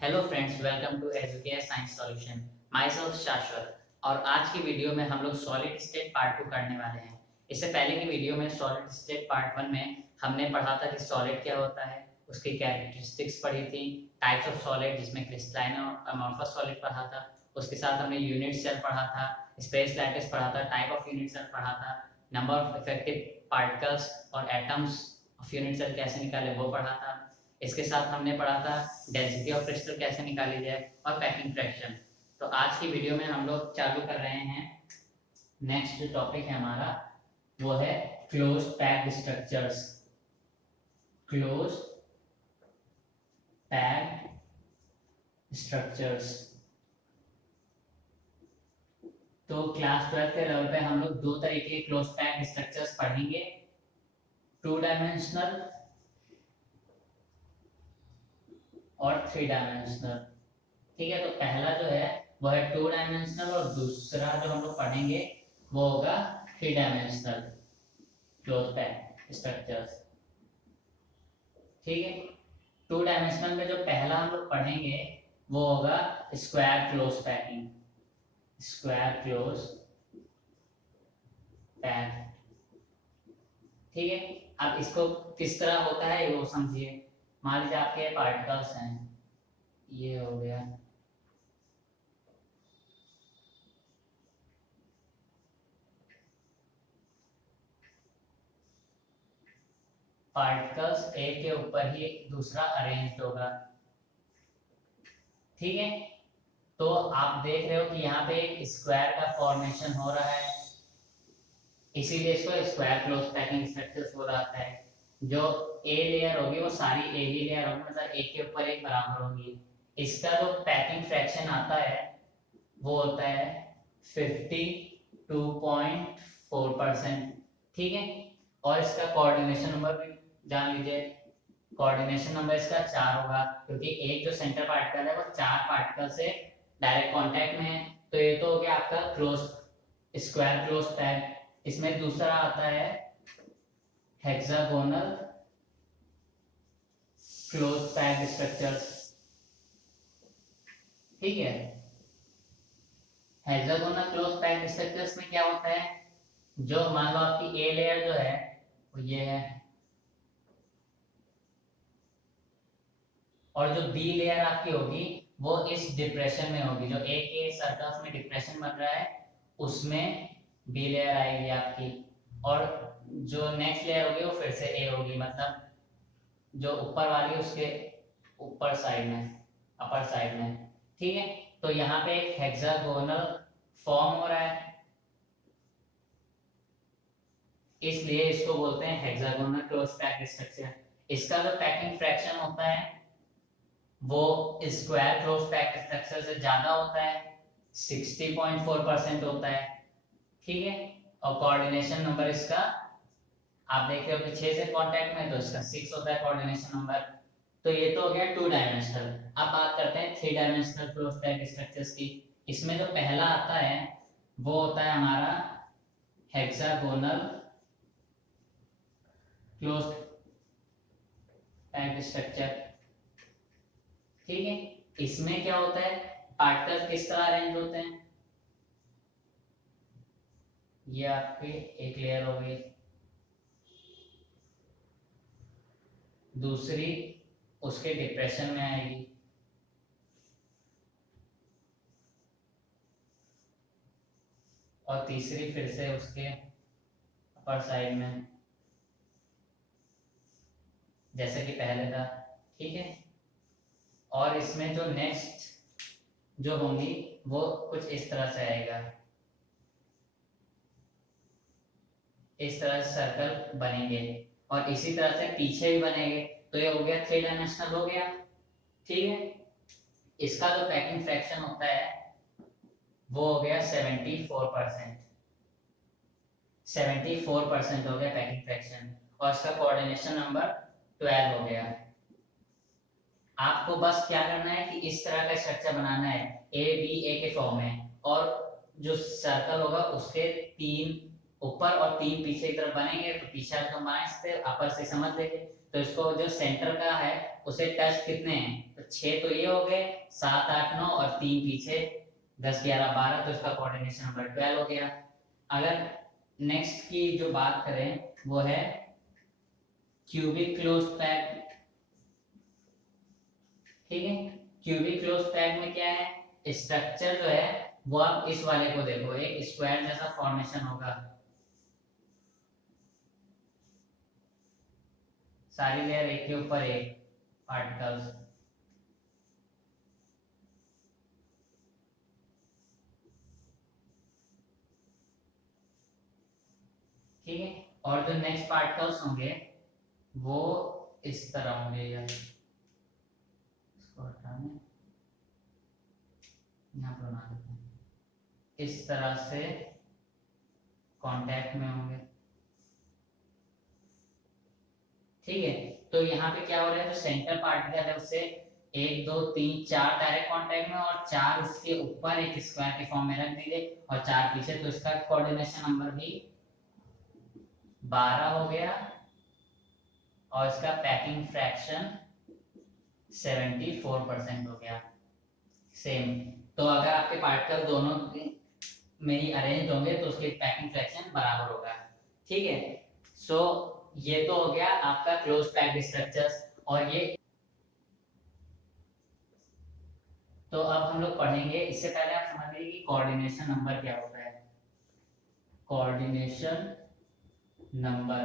Hello friends, welcome to Educare Science Solution. Myself Shashwat. और आज की वीडियो में हम लोग सॉलिड स्टेट पार्ट 2 करने वाले हैं। इससे पहले की वीडियो में सॉलिड स्टेट पार्ट 1 में हमने पढ़ा था कि सॉलिड क्या होता है, उसकी कैरेक्टरिस्टिक्स पढ़ी थी, टाइप्स ऑफ सॉलिड जिसमें क्रिस्टलाइन और अमॉर्फस सॉलिड पढ़ा था। उसके साथ हमने यूनिट सेल पढ़ा था, स्पेस लैटिस पढ़ा था, टाइप ऑफ यूनिट सेल पढ़ा था, नंबर ऑफ इफेक्टिव पार्टिकल्स और एटम्स ऑफ यूनिट सेल कैसे निकाले वो पढ़ा था। इसके साथ हमने पढ़ा था डेंसिटी ऑफ क्रिस्टल कैसे निकाली जाए और पैकिंग फ्रैक्शन। तो आज की वीडियो में हम लोग चालू कर रहे हैं। नेक्स्ट जो टॉपिक है हमारा वो है close packed structures. Close packed structures. तो क्लास 12 के लेवल पे हम लोग दो तरीके के क्लोज पैक्ड स्ट्रक्चर्स पढ़ेंगे, टू डायमेंशनल और थ्री डायमेंशनल। ठीक है, तो पहला जो है वो है टू डायमेंशनल और दूसरा जो हम लोग पढ़ेंगे वो होगा three dimensional close packed structures. ठीक है, टू डायमेंशनल में जो पहला हम लोग पढ़ेंगे वो होगा square close packing. Square close pack. ठीक है, अब इसको किस तरह होता है वो समझिए। मान लीजिए आपके पार्टिकल्स हैं, ये हो गया, पार्टिकल्स एक के ऊपर ही दूसरा अरेंज्ड होगा। ठीक है, तो आप देख रहे हो कि यहाँ पे एक स्क्वायर का फॉर्मेशन हो रहा है, इसीलिए इसको स्क्वायर क्लोज पैकिंग स्ट्रक्चर्स बोला जाता है। जो ए लेयर होगी वो सारी ए ही लेयर होगी, मतलब एक के ऊपर एक बराबर होगी। इसका जो पैकिंग फ्रैक्शन आता है वो होता है 52.4%। ठीक है, और इसका कोऑर्डिनेशन नंबर भी जान लीजिए। कोऑर्डिनेशन नंबर इसका 4 होगा, क्योंकि एक जो सेंटर पार्टिकल है वो 4 पार्टिकल से डायरेक्ट कांटेक्ट में है। तो ये तो हो गया आपका क्लोज स्क्वायर क्लोज पैक। इसमें दूसरा आता है हेक्सागोनल क्लोज पैक स्ट्रक्चर्स। ठीक है, हेक्सागोनल क्लोज पैक स्ट्रक्चर्स में क्या होता है, जो मान लो आपकी ए लेयर जो है वो ये है, और जो बी लेयर आपकी होगी वो इस डिप्रेशन में होगी। जो ए के सर्कल्स में डिप्रेशन बन रहा है उसमें बी लेयर आएगी आपकी, और जो नेक्स्ट लेयर होगी वो फिर से ए होगी, मतलब जो ऊपर वाली उसके ऊपर साइड में, अपर साइड में। ठीक है, तो यहाँ पे एक हेक्सागोनल फॉर्म हो रहा है, इसलिए इसको बोलते हैं हेक्सागोनल क्लोज पैक स्ट्रक्चर। इसका जो पैकिंग फ्रैक्शन होता है वो स्क्वायर क्लोज पैक स्ट्रक्चर से ज्यादा होता है, 60.4% होता है। ठीक है, और कोऑर्डिनेशन नंबर इसका आप देख रहे हो कि 6 से कांटेक्ट में, तो इसका 6 होता है कोऑर्डिनेशन नंबर। तो ये तो हो गया टू डायमेंशनल। अब बात करते हैं three dimensional close pack structures की। इसमें जो पहला आता है वो होता है हमारा हेक्सागोनल क्लोज पैक स्ट्रक्चर। ठीक है, इसमें क्या होता है, पार्टिकल किस तरह अरेंज होते हैं, ये आपकी एक लेयर हो गई, दूसरी उसके डिप्रेशन में आएगी, और तीसरी फिर से उसके अपर साइड में, जैसे कि पहले था। ठीक है, और इसमें जो नेक्स्ट जो होंगी वो कुछ इस तरह से आएगा, इस तरह से सर्कल बनेंगे, और इसी तरह से पीछे भी बनेंगे। तो ये हो गया थ्री डायमेंशनल हो गया। ठीक है, इसका जो पैकिंग फ्रैक्शन होता है वो हो गया 74%। 74% हो गया पैकिंग फ्रैक्शन, और इसका कोऑर्डिनेशन नंबर 12 हो गया। आपको बस क्या करना है कि इस तरह का स्ट्रक्चर बनाना है, ए बी ए के फॉर्म में, और जो सर्कल होगा उसके 3 ऊपर और 3 पीछे की तरफ बनेंगे तो पीछे तो बना सकते हैं, अपर से समझ लेंगे। तो इसको जो सेंटर का है उसे टच कितने हैं, तो 6 तो ये हो गए, 7 8 9 और 3 पीछे 10 11 12, तो इसका कोऑर्डिनेशन नंबर 12 हो गया। अगर नेक्स्ट की जो बात करें वो है क्यूबिक क्लोज पैक। ठीक है, क्यूबिक क्लोज पैक में क्या है, स्ट्रक्चर जो है वो आप इस वाले को देखो, एक स्क्वायर जैसा फॉर्मेशन होगा, सारी लेयर एक के ऊपर एक पार्टिकल्स। ठीक है, और जो नेक्स्ट पार्टिकल्स होंगे वो इस तरह होंगे, यार इसको हटाने, यहाँ पर बना देते हैं, इस तरह से कांटेक्ट में होंगे। ठीक है, तो यहाँ पे क्या हो रहा है, जो सेंटर पार्टिकल है उससे 1 2 3 4 डायरेक्ट कांटेक्ट में, और 4 उसके ऊपर एक स्क्वायर के फॉर्म में रख दीजिए और 4 पीछे, तो इसका कोऑर्डिनेशन नंबर भी 12 हो गया और इसका पैकिंग फ्रैक्शन 74% हो गया। सेम, तो अगर आपके पार्टिकल दोनों में ही अरेंज होंगे तो उसकी पैकिंग फ्रैक्शन बराबर होगा। ठीक है, सो ये तो हो गया आपका क्लोज पैक्ड स्ट्रक्चर्स। और ये तो अब हम लोग पढ़ेंगे, इससे पहले आप समझ लीजिए कि कोऑर्डिनेशन नंबर क्या होता है। Coordination number,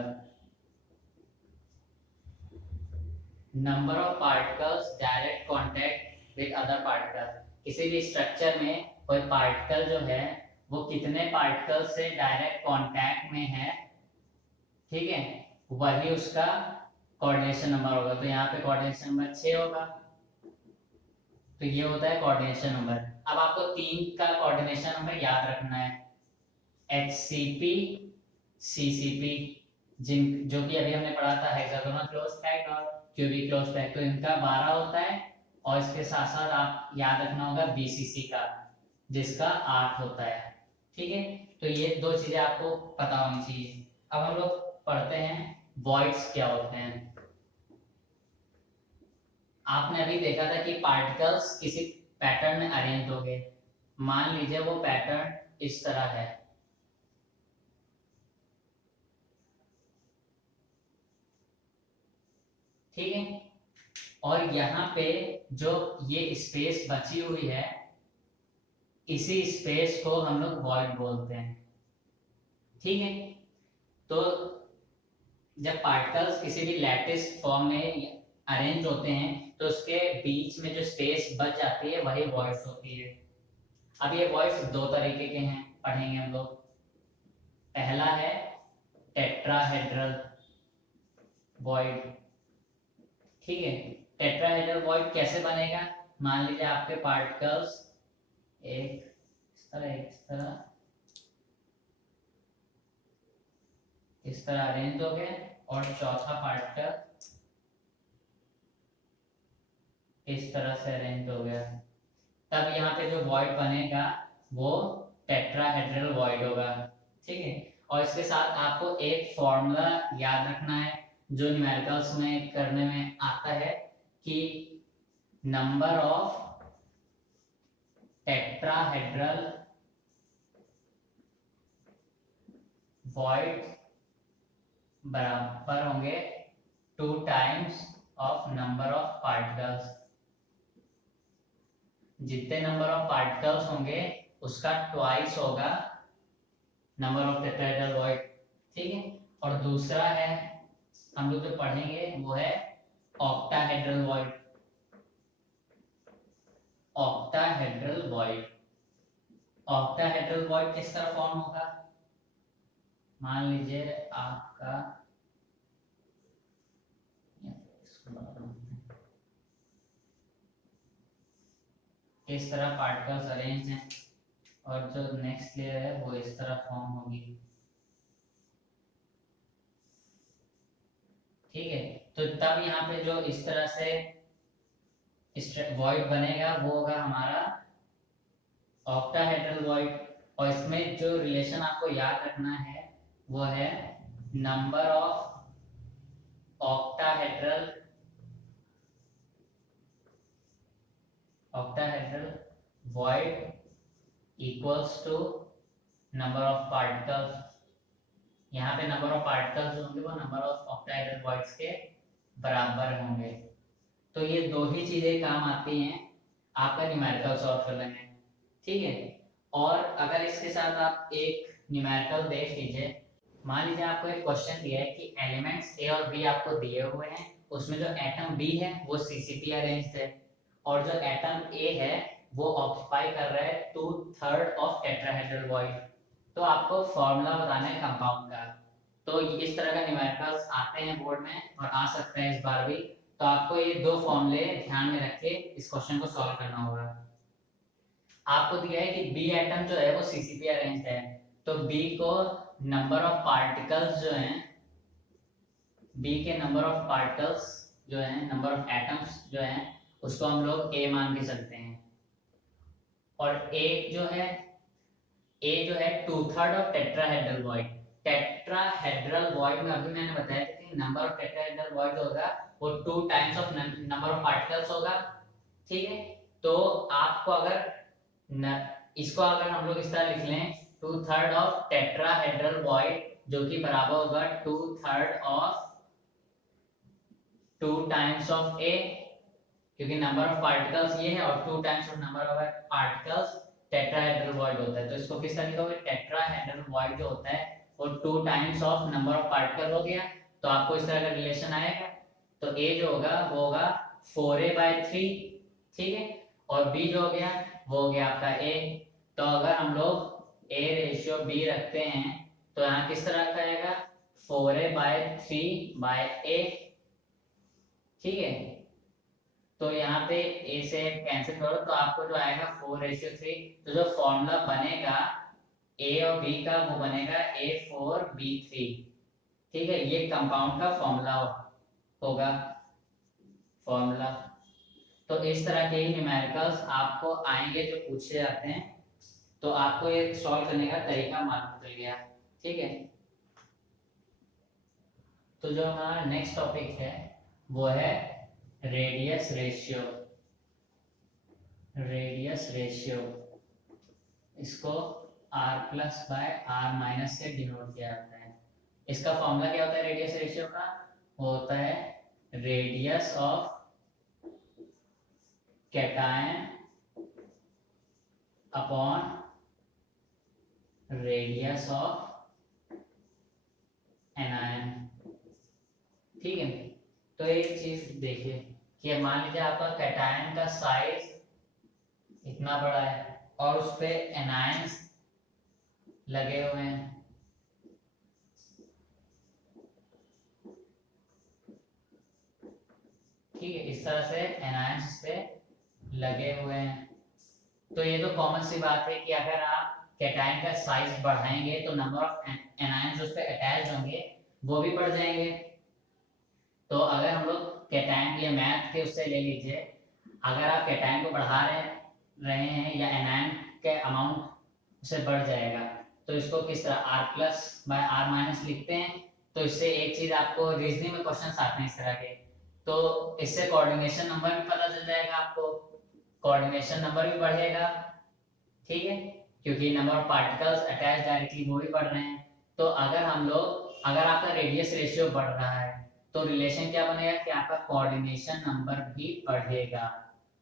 number of particles direct contact with other particle. किसी भी स्ट्रक्चर में कोई पार्टिकल जो है वो कितने पार्टिकल से डायरेक्ट कांटेक्ट में है, ठीक है, वही उसका कोऑर्डिनेशन नंबर होगा। तो यहाँ पे कोऑर्डिनेशन नंबर 6 होगा, तो ये होता है कोऑर्डिनेशन नंबर। अब आपको 3 का कोऑर्डिनेशन नंबर याद रखना है, HCP CCP, जिन जो कि अभी हमने पढ़ा था हेक्सागोनल क्लोज पैक्ड और क्यूबिक क्लोज पैक्ड, तो इनका 12 होता है, और इसके साथ साथ आप याद रखना होगा BCC का, जिसका 8 होता है। ठीक है, तो ये 2 चीजें आपको पता होनी चाहिए। अब हम लोग पढ़ते हैं वॉइड्स क्या होते हैं। आपने अभी देखा था कि पार्टिकल्स किसी पैटर्न में अरेंज हो गए, मान लीजिए वो पैटर्न इस तरह है, ठीक है, और यहाँ पे जो ये स्पेस बची हुई है, इसी स्पेस को हम लोग वॉइड बोलते हैं। ठीक है, तो जब पार्टिकल्स किसी भी लैटिस फॉर्म में अरेंज होते हैं तो उसके बीच में जो स्पेस बच जाती है वही वॉइड्स होती है। अब ये वॉइड्स 2 तरीके के हैं, पढ़ेंगे हम लोग। पहला है टेट्राहेड्रल वॉइड। ठीक है, टेट्राहेड्रल वॉइड कैसे बनेगा, मान लीजिए आपके पार्टिकल्स एक इस तरह अरेंज हो गए, और चौथा पार्टिकल इस तरह से अरेंज हो गया, तब यहाँ पे जो वॉइड बनेगा वो टेट्राहेड्रल वॉइड होगा। ठीक है, और इसके साथ आपको एक फॉर्मूला याद रखना है जो न्यूमेरिकल्स में करने में आता है, कि नंबर ऑफ टेट्राहेड्रल वॉइड बराबर होंगे 2 times of number of particles. जितने नंबर ऑफ पार्टिकल्स होंगे उसका ट्वाइस होगा नंबर ऑफ टेट्राहेड्रल वॉइड। ठीक है, और दूसरा है हम लोग जो पढ़ेंगे वो है octahedral void. Octahedral void, octahedral void किस तरह फॉर्म होगा, मान लीजिए आपका इस तरह पार्टिकल्स अरेंज हैं, और जो नेक्स्ट लेयर है वो इस तरह फॉर्म होगी। ठीक है, तो तब यहाँ पे जो इस तरह से वॉइड बनेगा वो होगा हमारा ऑक्टाहेड्रल वॉइड। और इसमें जो रिलेशन आपको याद रखना है वो है number of octahedral void equals to number of particles। यहाँ पे नंबर ऑफ पार्टिकल्स होंगे वो नंबर ऑफ ऑक्टाहेड्रल वॉइड्स के बराबर होंगे। तो ये दो ही चीजें काम आती हैं आपका न्यूमेरिकल सॉल्व करने में, ठीक है। और अगर इसके साथ आप एक न्यूमेरिकल देख लीजिए, मान लीजिए आपको एक क्वेश्चन दिया है कि एलिमेंट्स ए और बी आपको दिए हुए हैं, उसमें जो एटम बी है वो सीसीपी अरेंज्ड है और जो एटम ए है वो ऑक्यूपाई कर रहा है 2/3 ऑफ टेट्राहेड्रल वॉइड। तो आपको फॉर्मूला बताना है कंपाउंड का। तो इस तरह का न्यूमेरिकल्स आते हैं बोर्ड में और आ सकते हैं इस बार भी। तो आपको ये दो फॉर्मूले ध्यान में रख के इस क्वेश्चन को सॉल्व करना होगा। आपको दिया है कि बी एटम जो है वो सीसीपी अरेंज्ड है, तो बी को नंबर ऑफ पार्टिकल्स जो हैं, बी के नंबर ऑफ पार्टिकल्स जो हैं, नंबर ऑफ एटम्स जो हैं, उसको हम लोग ए मान के सकते हैं। और ए जो है 2/3 of tetrahedral void. Tetrahedral void में अभी मैंने बताया था कि नंबर ऑफ टेट्राहेड्रल वॉइड होगा वो 2 times of number of particles होगा, ठीक है। तो आपको अगर इसको अगर हम लोग इस तरह लिख लें 2/3 ऑफ टेट्राहेड्रल वॉइड जो कि बराबर होगा 2/3 ऑफ 2 टाइम्स ऑफ ए, क्योंकि नंबर ऑफ पार्टिकल्स ये है और 2 times of number of particles tetrahedral void होता है। तो इसको किस तरह लिखोगे, टेट्राहेड्रल वॉइड जो होता है वो 2 times of number of particle हो गया। तो आपको इस तरह का रिलेशन आएगा। तो ए जो होगा वो होगा 4a/3, ठीक है। और बी जो हो गया वो हो गया आपका ए। तो अगर हम लोग ए रेशियो बी रखते हैं तो यहाँ किस तरह का आएगा 4a/3/a, ठीक है। तो यहाँ पे ए से कैंसिल करो तो आपको जो आएगा 4:3। तो जो फॉर्मूला बनेगा ए और बी का वो बनेगा A4B3, ठीक है। ये कंपाउंड का फॉर्मूला होगा फॉर्मूला। तो इस तरह के ही न्यूमेरिकल्स आपको आएंगे जो पूछे जाते हैं, तो आपको ये सॉल्व करने का तरीका मालूम चल गया, ठीक है। तो जो हमारा नेक्स्ट टॉपिक है वो है रेडियस रेशियो। रेडियस रेशियो इसको r+/r- से डिनोट किया जाता है। इसका फॉर्मूला क्या होता है रेडियस रेशियो का, वो होता है radius of cation upon radius of anion, ठीक है। तो एक चीज देखिए कि मान लीजिए आपका कैटायन का साइज इतना बड़ा है और उस पे एनायंस लगे हुए हैं, ठीक है। इस तरह से एनायंस पे लगे हुए हैं। तो ये तो कॉमन सी बात है कि अगर आप कैटायन का साइज बढ़ाएंगे तो नंबर ऑफ एनायंस उस पे अटैच होंगे वो भी बढ़ जाएंगे। तो अगर हम लोग कैटायन के मैथ के उससे ले लीजिए, अगर आप कैटायन को बढ़ा रहे हैं या एनायन के अमाउंट उससे बढ़ जाएगा, तो इसको किस तरह r+/r- लिखते हैं। तो इससे एक चीज आपको रीजनिंग में क्वेश्चंस आते हैं इस तरह के, तो इससे कोऑर्डिनेशन नंबर भी पता चल जाएगा आपको, कोऑर्डिनेशन नंबर भी बढ़ेगा, ठीक है, क्योंकि number of particles attach directly वो भी बढ़ रहे हैं। तो अगर आपका रेडियस रेशियो बढ़ रहा है तो रिलेशन क्या बनेगा कि आपका कोऑर्डिनेशन नंबर भी बढ़ेगा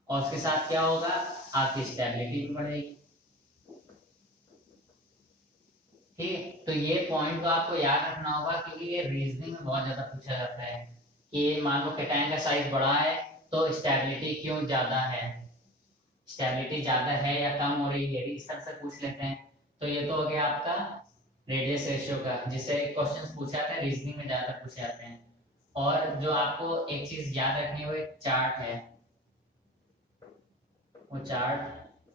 और उसके साथ क्या होगा, आपकी स्टेबिलिटी भी बढ़ेगी, ठीक है। तो ये पॉइंट तो आपको याद रखना होगा क्योंकि ये रीजनिंग में बहुत ज्यादा पूछा जाता है कि मान लो कैटायन का साइज बड़ा है तो स्टेबिलिटी क्यों ज्यादा है, स्टेबिलिटी ज्यादा है या कम हो रही है, इस तरह से पूछ लेते हैं। तो ये तो हो गया आपका रेडियस रेशियो का, जिससे क्वेश्चंस पूछे जाते हैं, रीजनिंग में ज्यादा पूछे जाते हैं। और जो आपको एक चीज याद रखनी है वो एक चार्ट है, वो चार्ट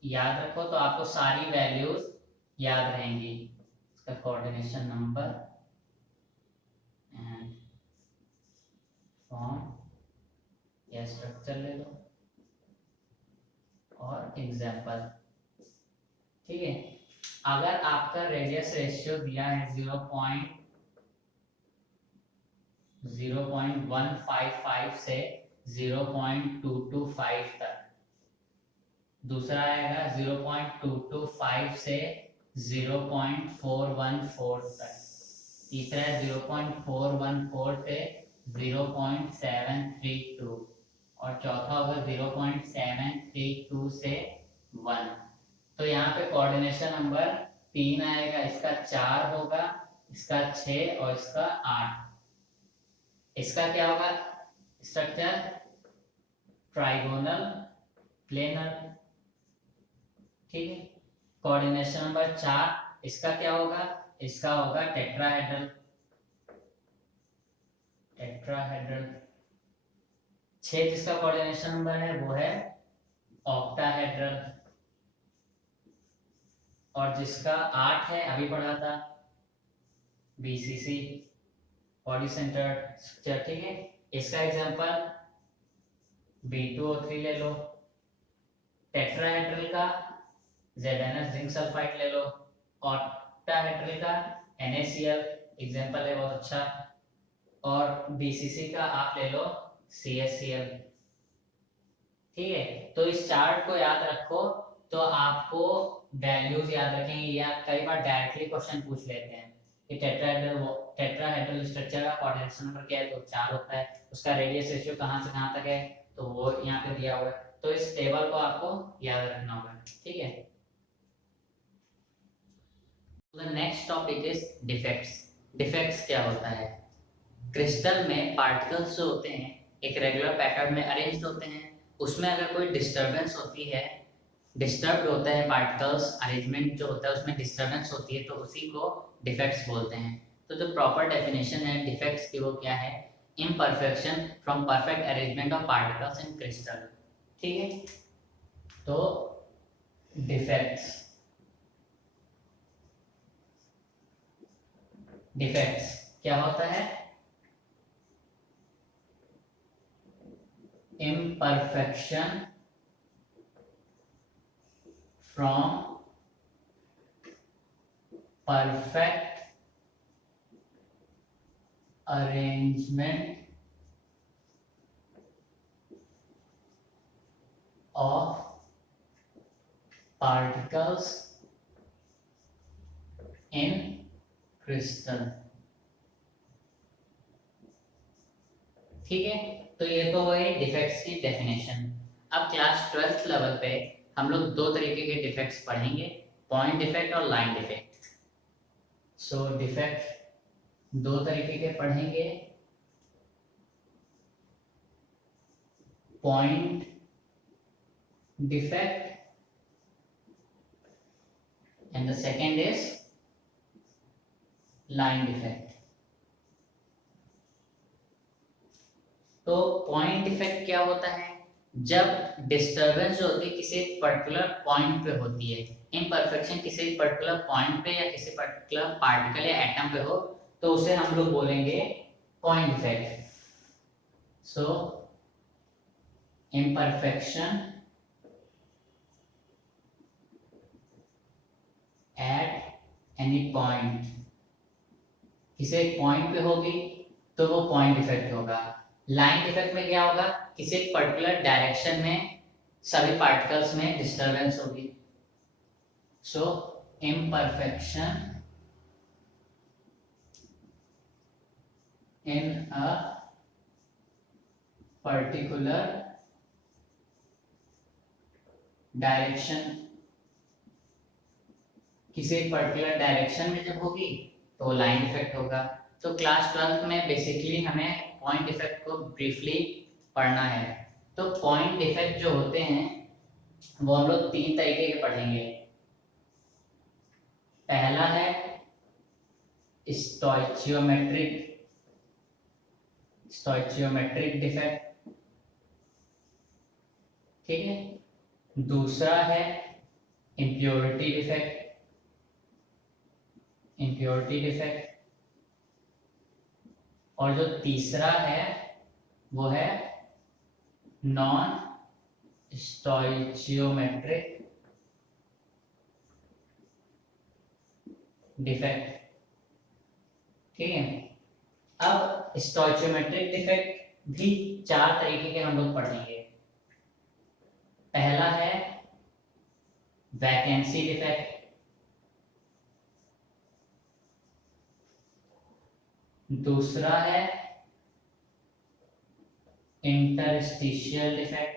याद रखो तो आपको सारी वैल्यूज याद रहेंगी। इसका कोऑर्डिनेशन नंबर एंड फॉर्म या स्ट्रक्चर ले लो और एग्जाम्पल, ठीक है। अगर आपका रेडियस रेशियो दिया है 0.155 से 0.225 तक, दूसरा आएगा 0.225 से 0.414 तक, तीसरा है 0.414 से 0.732 और चौथा होगा 0.732 से 1। तो यहाँ पे कोऑर्डिनेशन नंबर 3 आएगा, इसका 4 होगा, इसका 6 और इसका 8। इसका क्या होगा स्ट्रक्चर? Trigonal planar. ठीक है। कोऑर्डिनेशन नंबर 4 इसका क्या होगा? इसका होगा टेट्राहेड्रल। 6 जिसका कोऑर्डिनेशन नंबर है वो है ऑक्टाहेड्रल, और जिसका 8 है अभी पढ़ा था बीसीसी, बॉडी सेंटर्ड स्ट्रक्चर। ठीक है। इसका एग्जांपल B2O3 ले लो, टेट्राहेड्रल का ZnS जिंक सल्फाइड ले लो, ऑक्टाहेड्रल का NaCl एग्जांपल है बहुत अच्छा, और BCC का आप ले लो CaCl। ठीक है। तो इस चार्ट को याद रखो, तो आपको वैल्यूज याद रखेंगे, या कई बार डायरेक्टली क्वेश्चन पूछ लेते हैं कि टेट्राहेड्रल स्ट्रक्चर का कोऑर्डिनेशन नंबर क्या है, तो 4 होता है, उसका रेडियस रेशियो कहाँ से कहाँ तक है तो वो यहाँ पे दिया हुआ है, तो इस टेबल को आपको याद रखना होगा। ठीक है। The next topic is defects. Defects क्या होता है? क्रिस्टल में पार्टिकल्स जो होते हैं एक रेगुलर पैटर्न में अरेंज्ड होते हैं, उसमें अगर कोई डिस्टरबेंस होती है, डिस्टर्ब होता है पार्टिकल्स, अरेंजमेंट जो होता है उसमें डिस्टरबेंस होती है, तो उसी को डिफेक्ट्स बोलते हैं। तो जो प्रॉपर डेफिनेशन है डिफेक्ट्स की वो क्या है? Imperfection from perfect arrangement of particles in crystal. ठीक है। तो डिफेक्ट्स क्या होता है? imperfection from perfect arrangement of particles in crystal। ठीक है। तो ये तो है डिफेक्ट्स की डेफिनेशन। अब क्लास 12th लेवल पे हम लोग दो तरीके के डिफेक्ट्स पढ़ेंगे, पॉइंट डिफेक्ट और लाइन डिफेक्ट। सो डिफेक्ट दो तरीके के पढ़ेंगे, point defect and the second is line defect. तो पॉइंट डिफेक्ट क्या होता है? जब डिस्टरबेंस जो होती है किसी पर्टिकुलर पॉइंट पे होती है, इम्परफेक्शन किसी पर्टिकुलर पॉइंट पे या किसी पर्टिकुलर पार्टिकल या एटम पे हो, तो उसे हम लोग बोलेंगे point defect. So imperfection at any point, किसी एक पॉइंट पे होगी तो वो पॉइंट डिफेक्ट होगा। लाइन डिफेक्ट में क्या होगा? किसी एक पर्टिकुलर डायरेक्शन में सभी पार्टिकल्स में डिस्टरबेंस होगी। So imperfection in a particular direction, किसी एक पर्टिकुलर डायरेक्शन में जब होगी तो लाइन डिफेक्ट होगा। तो क्लास 12th में बेसिकली हमें पॉइंट डिफेक्ट को ब्रीफली पढ़ना है। तो पॉइंट डिफेक्ट जो होते हैं वो हम लोग 3 तरीके के पढ़ेंगे। पहला है स्टोइचियोमेट्रिक डिफेक्ट। ठीक है। दूसरा है इम्प्योरिटी डिफेक्ट, और जो तीसरा है वो है नॉन स्टोइचियोमेट्रिक डिफेक्ट। ठीक है, अब स्टोइचियोमेट्रिक डिफेक्ट भी 4 तरीके के हम लोग पढ़ेंगे। पहला है वैकेंसी डिफेक्ट, दूसरा है इंटरस्टिशियल डिफेक्ट,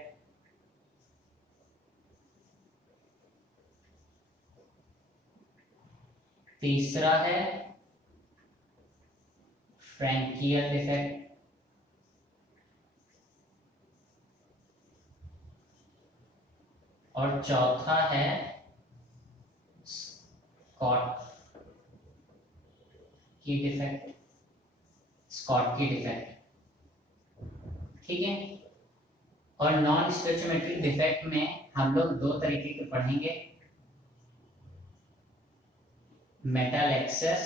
तीसरा है फ्रैंकियल डिफेक्ट, और चौथा है स्कॉटकी डिफेक्ट, स्कॉटकी डिफेक्ट। ठीक है, और नॉन स्टोइचियोमेट्रिक डिफेक्ट में हम लोग 2 तरीके के पढ़ेंगे, मेटल एक्सेस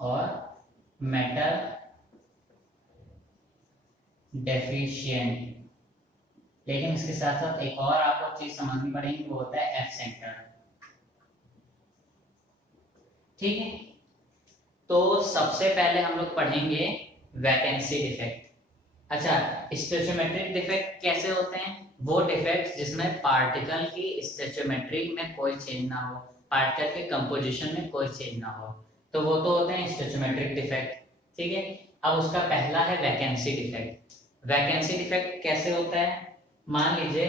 और मेटल डेफिशिएंट। लेकिन इसके साथ साथ एक और आपको चीज समझनी पड़ेगी, वो होता है एफ सेंटर। ठीक है, तो सबसे पहले हम लोग पढ़ेंगे वैकेंसी डिफेक्ट। अच्छा, स्टोइचियोमेट्रिक डिफेक्ट कैसे होते हैं? वो डिफेक्ट जिसमें पार्टिकल की स्टोइचियोमेट्री में कोई चेंज ना हो, पार्टिकल के कंपोजिशन में कोई चेंज ना हो, तो वो तो होते हैं स्टोइचियोमेट्रिक डिफेक्ट। ठीक है, अब उसका पहला है वैकेंसी डिफेक्ट। वैकेंसी डिफेक्ट कैसे होता है? मान लीजिए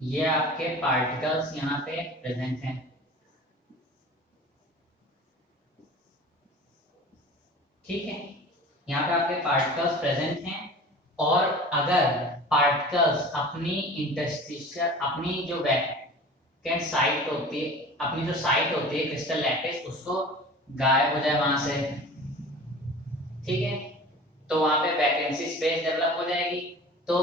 ये आपके पार्टिकल्स यहाँ पे प्रेजेंट हैं, ठीक है, यहाँ पे आपके पार्टिकल्स प्रेजेंट हैं, और अगर पार्टिकल्स अपनी इंटरस्टिशियल, अपनी जो वैकेंट साइट होती है, अपनी जो साइट होती है क्रिस्टल लैटिस, उसको गायब हो जाए वहां से, ठीक है, तो वहां पे वैकेंसी स्पेस डेवलप हो जाएगी। तो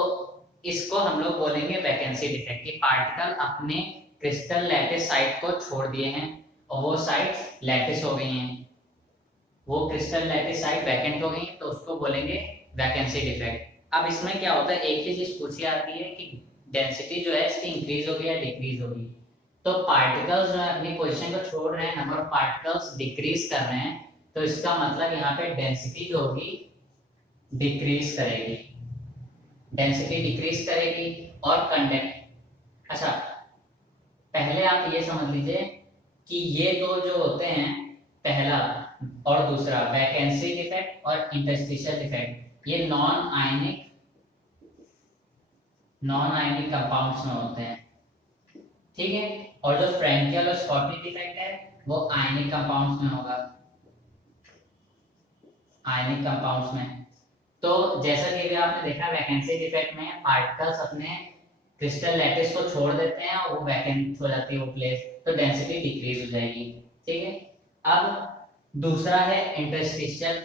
इसको हम लोग बोलेंगे वैकेंसी डिफेक्ट, कि पार्टिकल अपने क्रिस्टल लैटिस साइट को छोड़ दिए हैं और वो साइट लैटिस हो गई हैं, वो क्रिस्टल लैटिस साइट वैकेंट हो गई, तो उसको बोलेंगे वैकेंसी डिफेक्ट। अब इसमें क्या होता है, एक ही चीज पूछी आती है कि डेंसिटी जो है इसकी इंक्रीज होगी या डिक्रीज होगी। तो पार्टिकल्स जो है अपनी पोजीशन को छोड़ रहे हैं, नंबर ऑफ पार्टिकल्स डिक्रीज कर रहे हैं, तो इसका मतलब यहाँ पे डेंसिटी जो होगी डिक्रीज करेगी, डेंसिटी डिक्रीज करेगी। और कंडेंस, अच्छा पहले आप ये समझ लीजिए कि ये दो जो होते हैं, पहला और दूसरा, वैकेंसी डिफेक्ट और इंटरस्टिशियल डिफेक्ट, ये नॉन आयनिक कंपाउंड्स में होते हैं। ठीक है, और जो फ्रैंकियल और स्कॉटकी डिफेक्ट है वो आयनिक कंपाउंड्स में होगा, आयनिक कंपाउंड्स में। तो जैसा कि अभी आपने देखा वैकेंसी डिफेक्ट में पार्टिकल्स अपने क्रिस्टल लैटिस को छोड़ देते हैं और वो वैकेंट हो जाती है वो प्लेस, तो डेंसिटी डिक्रीज हो जाएगी। ठीक है, अब दूसरा है इंटरस्टिशियल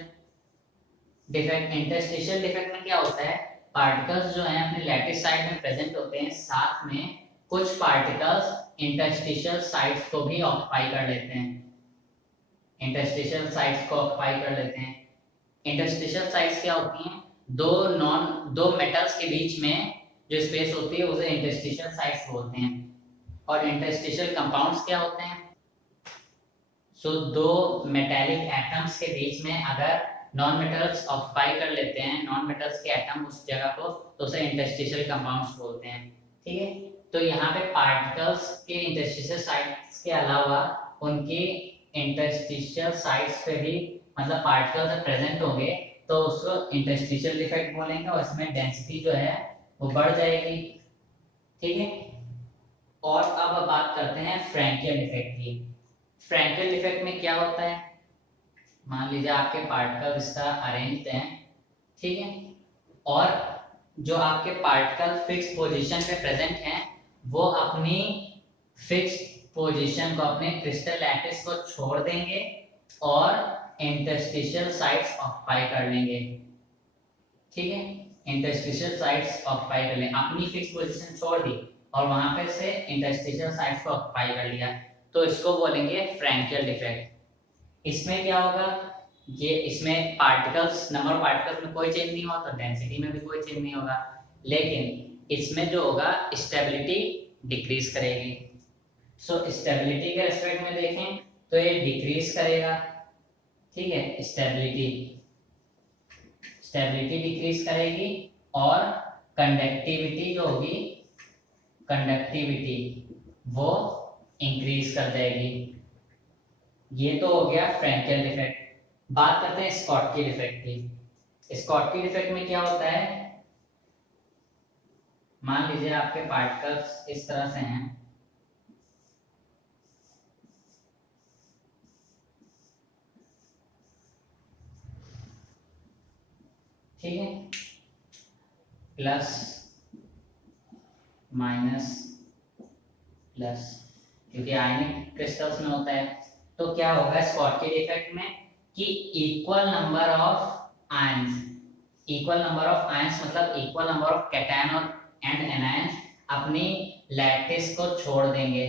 डिफेक्ट। इंटरस्टिशियल डिफेक्ट में क्या होता है, पार्टिकल्स जो हैं अपने लैटिस साइड में प्रेजेंट होते हैं, साथ में कुछ पार्टिकल्स इंटरस्टिशियल साइट्स को भी ऑक्युपाई कर लेते हैं, इंटरस्टिशियल साइट्स को ऑक्युपाई कर लेते हैं। इंटरस्टिशियल साइट्स क्या होती हैं, दो मेटल्स के बीच में जो स्पेस होती है उसे इंटरस्टिशियल साइट्स बोलते हैं। और इंटरस्टिशियल कंपाउंड्स क्या होते हैं, सो दो मेटालिक एटम्स के बीच में अगर नॉन मेटल्स ऑक्युपाई कर लेते हैं, नॉन मेटल्स के एटम उस जगह को, तो उसे इंटरस्टिशियल कंपाउंड्स बोलते हैं। ठीक है, तो यहाँ पे पार्टिकल्स के इंटरस्टिशियल साइट्स के अलावा उनके इंटरस्टिशियल साइट्स पे भी मतलब पार्टिकल्स प्रेजेंट होंगे, तो उसको इंटरस्टिशियल डिफेक्ट बोलेंगे, और इसमें डेंसिटी जो है वो बढ़ जाएगी। ठीक है, और अब बात करते हैं फ्रैंकियल डिफेक्ट की। फ्रैंकियल डिफेक्ट में क्या होता है, मान लीजिए आपके पार्टिकल इस तरह अरेंज्ड हैं, ठीक है, और जो आपके पार्टिकल फिक्स पोजीशन पे प्रेजेंट हैं, वो अपनी फिक्स पोजीशन को, अपने क्रिस्टल लैटिस को छोड़ देंगे और इंटरस्टिशियल साइट्स ऑक्युपाई कर लेंगे। ठीक है, इंटरस्टिशियल साइट्स ऑक्युपाई कर लें, अपनी फिक्स पोजीशन छोड़ दी और वहां पे से इंटरस्टिशियल साइट्स को ऑक्युपाई कर लिया, तो इसको बोलेंगे फ्रैंकियल डिफेक्ट। इसमें क्या होगा, ये इसमें पार्टिकल्स, नंबर ऑफ पार्टिकल्स में कोई चेंज नहीं हुआ, तो डेंसिटी में भी कोई चेंज नहीं होगा, लेकिन इसमें जो होगा स्टेबिलिटी डिक्रीज करेगी। सो स्टेबिलिटी के रेस्पेक्ट में देखें तो ये डिक्रीज करेगा, ठीक है, स्टेबिलिटी डिक्रीज करेगी और कंडक्टिविटी जो होगी, कंडक्टिविटी वो इंक्रीज कर देगी। ये तो हो गया फ्रैंकेल डिफेक्ट। बात करते हैं स्कॉटकी डिफेक्ट की। स्कॉटकी डिफेक्ट में क्या होता है, मान लीजिए आपके पार्टिकल्स इस तरह से हैं, ठीक है, प्लस माइनस प्लस, क्योंकि आयनिक क्रिस्टल्स में होता है। तो क्या होगा स्कॉटकी डिफेक्ट में कि equal number of ions, equal number of ions मतलब इक्वल नंबर ऑफ कैटायन और एंड एनायंस अपनी लैटिस को छोड़ देंगे।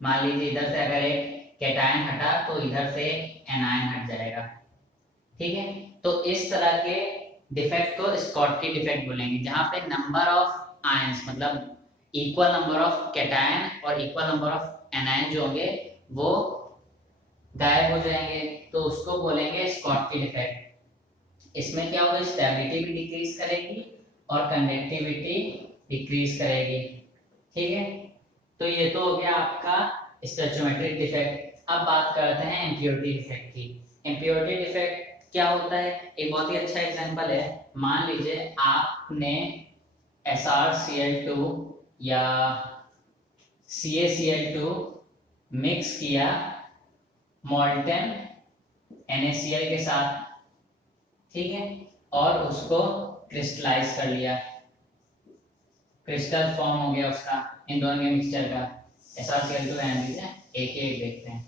मान लीजिए इधर से अगर एक कैटायन हटा तो इधर से एनायन हट जाएगा, ठीक है। तो इस तरह के डिफेक्ट को स्कॉटकी डिफेक्ट बोलेंगे, जहां पे नंबर ऑफ आयंस मतलब इक्वल नंबर ऑफ कैटायन और इक्वल नंबर ऑफ एनायन जो होंगे वो गायब हो जाएंगे, तो उसको बोलेंगे स्कॉटकी डिफेक्ट। इसमें क्या होगा, स्टेबिलिटी भी डिक्रीज करेगी और कंडक्टिविटी डिक्रीज करेगी, ठीक है। तो ये तो हो गया आपका स्टोइचोमेट्रिक डिफेक्ट। अब बात करते हैं इम्प्योरिटी डिफेक्ट की। इम्प्योरिटी डिफेक्ट क्या होता है, एक बहुत ही अच्छा एग्जांपल है। मान लीजिए आपने SrCl2 या CaCl2 मिक्स किया मोल्टेन NaCl के साथ, ठीक है, और उसको क्रिस्टलाइज कर लिया, क्रिस्टल फॉर्म हो गया उसका इन दोनों के मिक्सचर का। SrCl2 एक एक देखते हैं,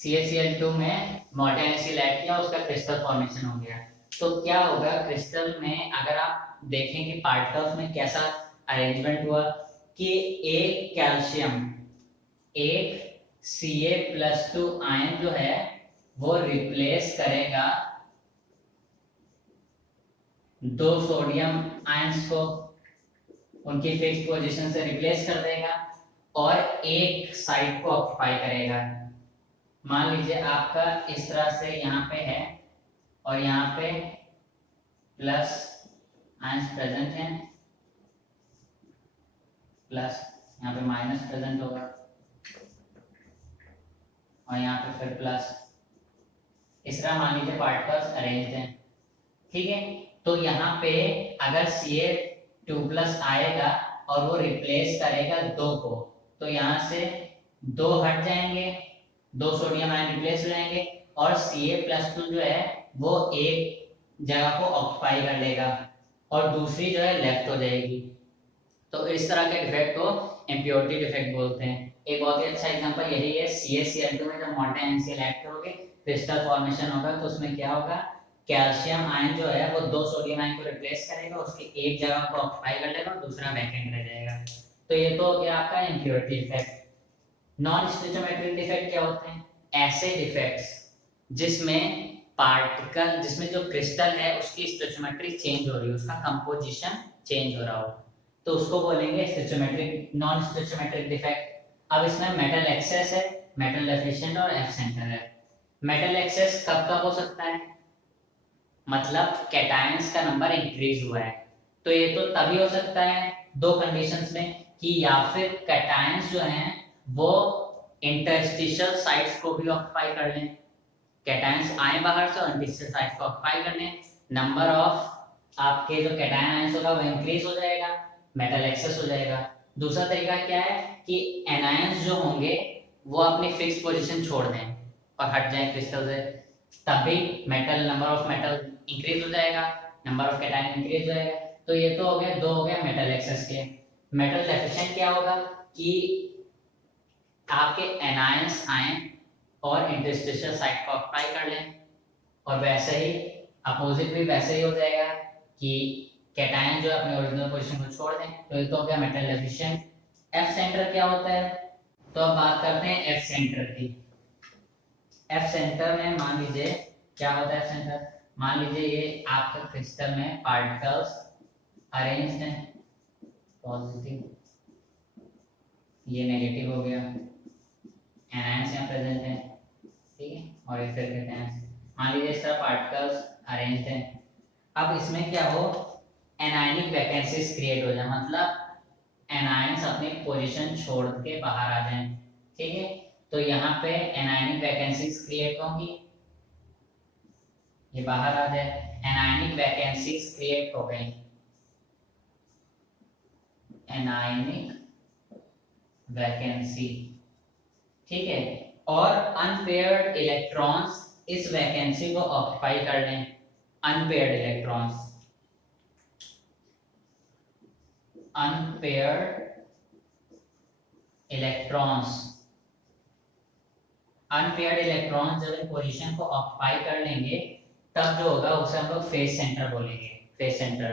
CaCl2 में मोल्टेन NaCl ऐड किया, उसका क्रिस्टल फॉर्मेशन हो गया। तो क्या होगा क्रिस्टल में, अगर आप देखें कि पार्टिकल्स में कैसा अरेंजमेंट हुआ कि एक कैल्शियम, एक Ca+2 आयन जो है वो रिप्लेस करेगा दो सोडियम आयंस को, उनकी फिक्स पोजीशन से रिप्लेस कर देगा और एक साइड को ऑक्यूपाई करेगा। मान लीजिए आपका इस तरह से यहाँ पे है और यहाँ पे प्लस आयंस प्रेजेंट हैं, प्लस यहाँ पे माइनस प्रेजेंट होगा और यहाँ पे फिर प्लस। इस तरह मान लीजिए पार्टिकल्स अरेंज्ड हैं, ठीक है। तो यहाँ पे अगर Ca2+ आएगा और वो रिप्लेस करेगा दो को, तो यहाँ से दो हट जाएंगे, दो सोडियम आयन रिप्लेस हो जाएंगे और Ca+2 जो है वो एक जगह को ऑक्यूपाई कर लेगा और दूसरी जो है लेफ्ट हो जाएगी। तो इस तरह के डिफेक्ट को इम्प्योरिटी डिफेक्ट बोलते हैं। एक बहुत ही अच्छा एग्जांपल यही है, CaCl2 में जब मोल्टेन NaCl ऐड करोगे क्रिस्टल फॉर्मेशन होगा, तो उसमें क्या होगा, कैल्शियम आयन जो है वो दो सोडियम आयन को रिप्लेस करेगा, उसकी एक जगह को ऑक्यूपाई कर लेगा और दूसरा वैकेंट रह जाएगा। तो ये तो हो गया आपका इम्प्योरिटी डिफेक्ट। नॉन स्टोइचोमेट्रिक डिफेक्ट क्या होते हैं, ऐसे डिफेक्ट्स जिसमें पार्टिकल, जिसमें जो क्रिस्टल है उसकी स्टोइचोमेट्री चेंज हो रही है, उसका कंपोजिशन चेंज हो रहा हो, तो उसको बोलेंगे स्टोइचोमेट्रिक, नॉन स्टोइचोमेट्रिक डिफेक्ट। अब इसमें मेटल एक्सेस है, मेटल डेफिशिएंट और एफ सेंटर है। मेटल एक्सेस कब कब हो सकता है, मतलब कैटायंस का नंबर इंक्रीज हुआ है, तो ये तो तभी हो सकता है दो कंडीशंस में, कि या फिर कैटायंस जो हैं वो इंटरस्टिशियल साइट्स को भी ऑक्यूपाई कर लें, कैटायंस आए बाहर से और इंटरस्टिशियल साइट्स को ऑक्यूपाई कर लें, नंबर ऑफ आपके जो कैटायन आयंस होगा वो इंक्रीज हो जाएगा, मेटल एक्सेस हो जाएगा। दूसरा तरीका क्या है कि एनायंस जो होंगे वो अपनी फिक्स पोजीशन छोड़ दें और हट जाएं क्रिस्टल से, तब भी metal, number of metal increase हो जाएगा, नंबर ऑफ कैटायन इंक्रीज हो जाएगा। तो ये तो हो गया, दो हो गया मेटल एक्सेस के। मेटल डेफिशिएंट क्या होगा कि आपके एनायंस आए और इंटरस्टिशियल साइट को ऑक्यूपाई कर लें, और वैसे ही अपोजिट भी वैसे ही हो जाएगा कि कैटायन जो अपने ओरिजिनल पोजीशन को छोड़ दें। तो ये तो हो गया मेटल डेफिशिएंट। एफ सेंटर क्या होता है, तो अब बात करते हैं एफ सेंटर की। एफ सेंटर में मान लीजिए क्या होता है, एफ सेंटर मान लीजिए ये आपके क्रिस्टल में पार्टिकल्स अरेंज्ड हैं, पॉजिटिव ये नेगेटिव हो गया, एनायंस यहाँ प्रेजेंट है, ठीक है, और ये फिर कहते हैं मान लीजिए इस तरह पार्टिकल्स अरेंज्ड हैं। अब इसमें क्या हो, एनायनिक वैकेंसीज क्रिएट हो जाए, मतलब एनायंस अपनी पोजीशन छोड़ के बाहर आ जाएं, ठीक है। तो यहाँ पे एनायनिक वैकेंसीज क्रिएट होंगी, ये बाहर आ जाए, एनायनिक वैकेंसीज क्रिएट हो गई, एनायनिक वैकेंसी, ठीक है। और अनपेयर्ड इलेक्ट्रॉन्स इस वैकेंसी को ऑक्यूपाई कर लें, unpaired electrons, unpaired electrons, unpaired electrons जब इन पोजीशन को ऑक्यूपाई कर लेंगे तब जो होगा उसे हम लोग फेज सेंटर बोलेंगे, फेज सेंटर,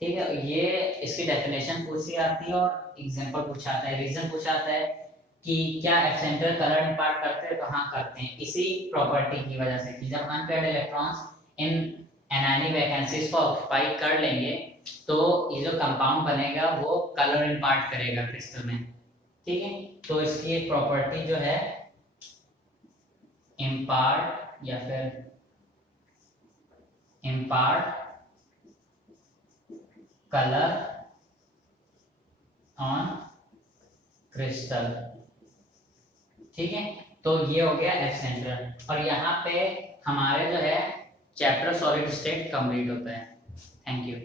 ठीक है। ये इसकी डेफिनेशन पूछी आती है और एग्जांपल पूछा आता है, रीजन पूछा आता है कि क्या एफ सेंटर कलर इंपार्ट करते हैं, तो हाँ करते हैं, इसी प्रॉपर्टी की वजह से कि जब unpaired electrons in anionic vacancies को ऑक्यूपाई कर लेंगे तो ये जो कंपाउंड बनेगा वो कलर इंपार्ट करेगा क्रिस्टल में, ठीक है। तो इसकी एक प्रॉपर्टी जो है इम्पार्ट या फिर इम्पार्ट कलर ऑन क्रिस्टल, ठीक है। तो ये हो गया एफ सेंटर, और यहाँ पे हमारे जो है चैप्टर सॉलिड स्टेट कंप्लीट होता है। Thank you.